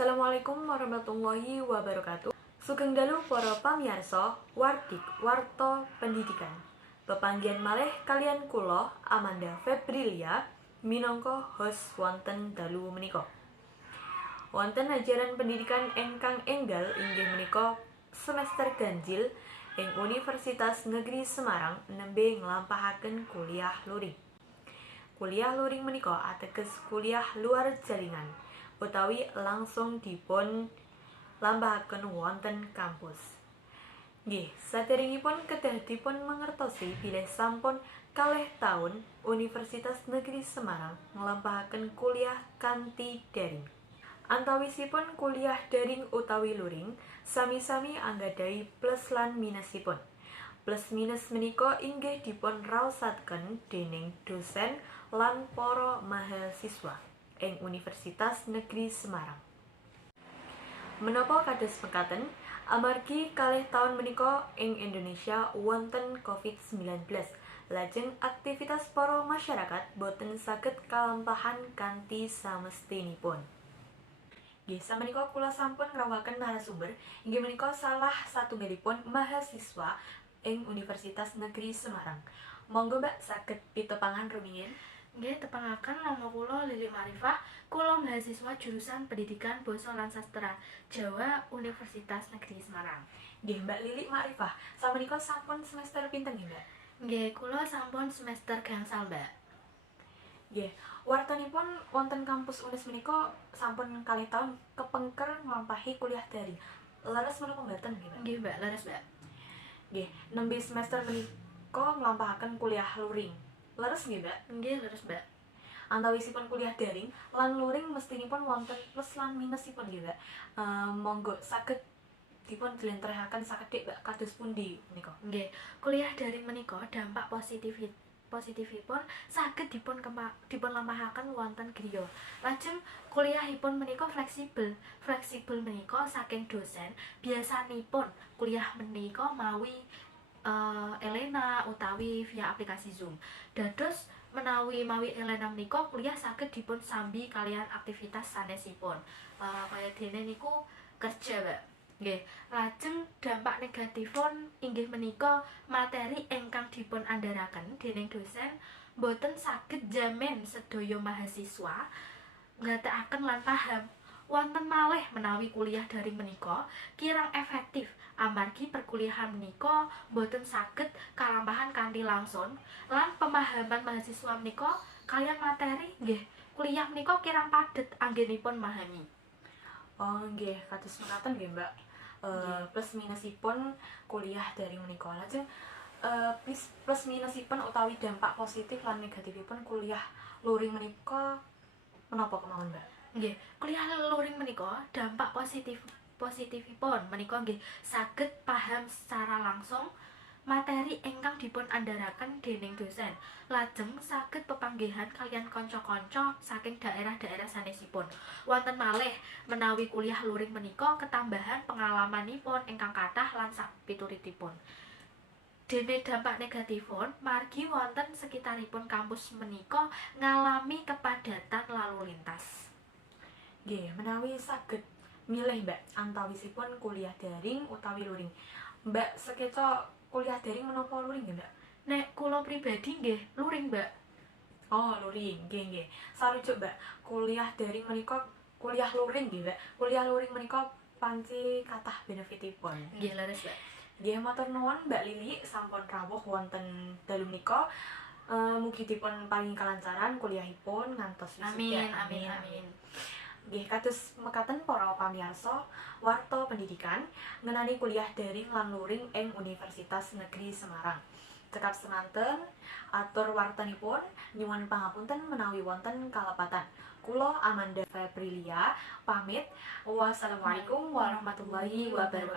Assalamualaikum warahmatullahi wabarakatuh. Sugeng dalu para pamirsa Wardik Warta Pendidikan. Pepanggihan malih kalian kula Amanda Febrilia minangka host wonten dalu menika. Wonten ajaran pendidikan ingkang enggal inggih menika semester ganjil ing Universitas Negeri Semarang nembe nglampahaken kuliah luring. Kuliah luring menika ateges kuliah luar jaringan utawi langsung dipun lambahaken wonten kampus. Nggih, saderengipun kedah dipun mangertosi bilih sampun kalih taun Universitas Negeri Semarang nglampahaken kuliah kanthi daring. Antawisipun kuliah daring utawi luring, sami-sami anggadhahi plus lan minusipun. Plus minus menika inggih dipun raosaken dening dosen lan para mahasiswa ing Universitas Negeri Semarang. Menapa kados mekaten? Amargi kalih taun menika ing Indonesia wonten COVID-19, lajeng aktivitas para masyarakat boten saged kalampahan kanthi samestinipun. Nggih, samenika kula sampun ngrawuhaken narasumber inggih menika salah satunggalipun mahasiswa ing Universitas Negeri Semarang. Monggo Mbak saged pitepangan rumiyin. Nggih, tepangaken nama kula Lili Marifah, kula mahasiswa jurusan Pendidikan Basa lan Sastra Jawa Universitas Negeri Semarang. Nggih, Mbak Lili Marifah, samenika sampun semester pinten nggih, Mbak? Nggih, kula sampun semester gangsal, Mbak. Nggih, wartanipun wonten kampus Unis menika sampun kalih taun kepengker nglampahi kuliah daring. Leres menapa mboten nggih, Mbak? Nggih, Mbak, leres, Mbak. Nggih, nembe semester menika nglampahaken kuliah luring. Leres nggih, Mbak? Nggih, leres, Mbak. Antawisipun kuliah daring lan luring mestinipun wonten plus lan minusipun nggih, Mbak. Monggo saged dipun jlentrehake sakedhik Mbak kados pundi menika? Nggih, kuliah daring menika dampak positifipun saged dipun lampahaken wonten griya. Lajeng kuliahipun menika fleksibel. Fleksibel menika saking dosen biasanipun kuliah menika mawi Elena utawi via aplikasi Zoom. Dados menawi mawi Elena menika kuliah saged dipun sambi kalian aktivitas sanesipun. Kaya dene niku kerja, Mbak. Nggih, lajeng dampak negatifipun inggih menika materi ingkang dipun andharaken dening dosen boten saged jamin sedaya mahasiswa nggatekaken lan paham. Wonten malih menawi kuliah daring menika kirang efektif amargi perkuliahan menika boten saged kalampahan kanthi langsung lan pemahaman mahasiswa menika kalian materi nggih kuliah menika kirang padhet anggenipun memahami. Oh nggih, kados mekaten nggih, Mbak. Plus minusipun kuliah daring menika. Lajeng plus minusipun utawi dampak positif lan negatifipun kuliah luring menika menapa kemawon, Mbak? Nggih, kuliah luring menika dampak positifipun menika nggih saged paham secara langsung materi ingkang dipun andharaken dening dosen. Lajeng saged pepanggihan kalian kanca-kanca saking daerah-daerah sanesipun. Wonten malih menawi kuliah luring menika ketambahan pengalamanipun ingkang kathah lan sapituritipun. Dene dampak negatifipun margi wonten sekitaripun kampus menika ngalami kepadatan lalu lintas. Nggih, menawi saged milih Mbak antawisipun kuliah daring utawi luring. Mbak sekeca kuliah daring menapa luring nggih, Mbak? Nek kula pribadi nggih luring, Mbak. Oh, luring. Nggih. Sarujuk, Mbak. Kuliah daring menika kuliah luring nggih, Mbak. Kuliah luring menika panci kathah benefitipun. Nggih, leres, Mbak. Nggih, matur nuwun Mbak Lili sampun rawuh wonten dalu menika. Mugi dipun paringi kalancaran kuliahipun ngantos wisuda. Amin. Nggih, kados mekaten para pamirsa Warta Pendidikan ngenani kuliah daring lan luring ing Universitas Negeri Semarang. Cekap semanten atur wartanipun nyuwun pangapunten menawi wonten kalepatan. Kula Amanda Febrilia pamit. Wassalamualaikum warahmatullahi wabarakatuh.